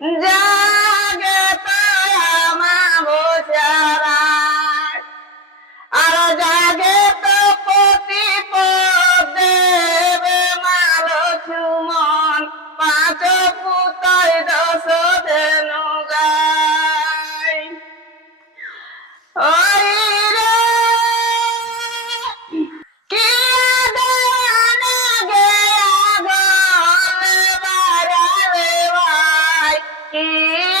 じゃ。Amen.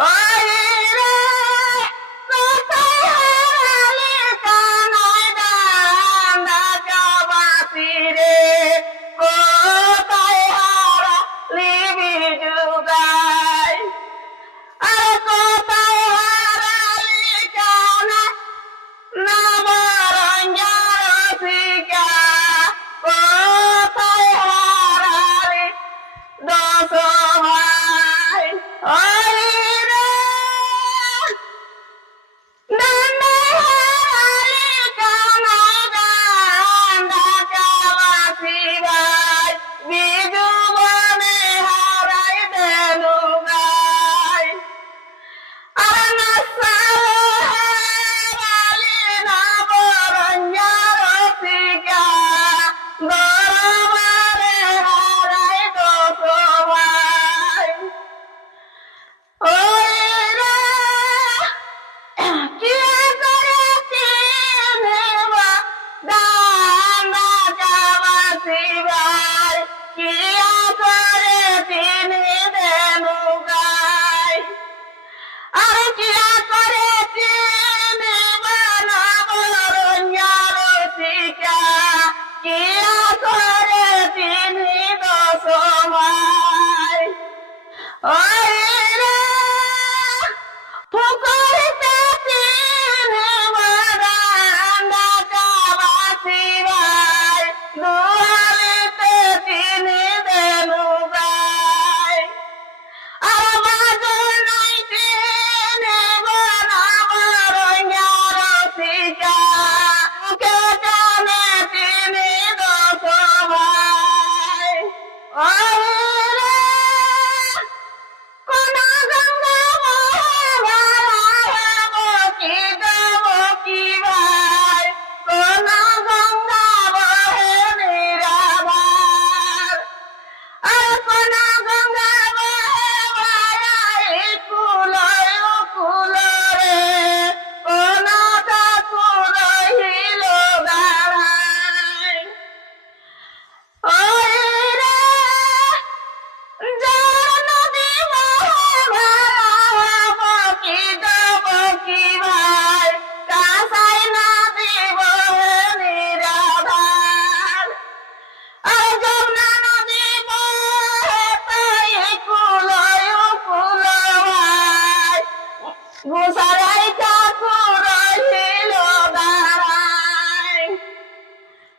ওই 아 이.